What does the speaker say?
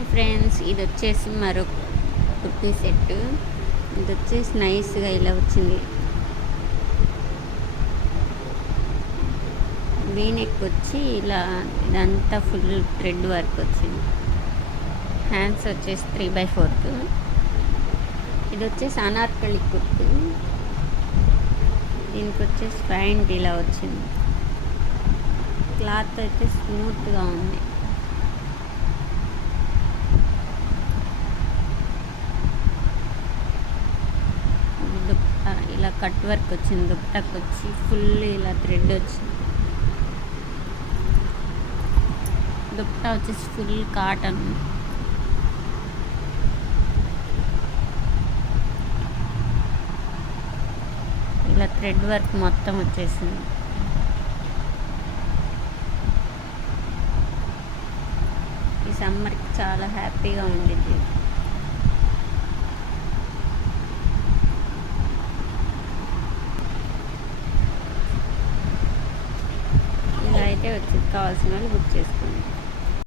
Hi friends, ఇది వచ్చేసి మరో కుర్తీ సెట్. ఇది వచ్చేసి నైస్గా ఇలా వచ్చింది. వీనెక్ వచ్చి ఇలా ఇదంతా ఫుల్ థ్రెడ్ వర్క్ వచ్చింది. హ్యాండ్స్ వచ్చేసి 3/4. ఇది వచ్చేసి అనార్కలి కుర్తీ. దీనికి వచ్చేసి ప్యాంట్ ఇలా వచ్చింది. క్లాత్ అయితే స్మూత్గా ఉంది. ఇలా కట్ వర్క్ వచ్చింది. దుప్పటకు వచ్చి ఫుల్ ఇలా థ్రెడ్ వచ్చింది. దుప్పటా వచ్చేసి ఫుల్ కాటన్. ఇలా థ్రెడ్ వర్క్ మొత్తం వచ్చేసింది. ఈ సమ్మర్కి చాలా హ్యాపీగా ఉండిద్ది. ఇలా అయితే వచ్చింది. కావాల్సిన వాళ్ళు బుక్ చేసుకోండి.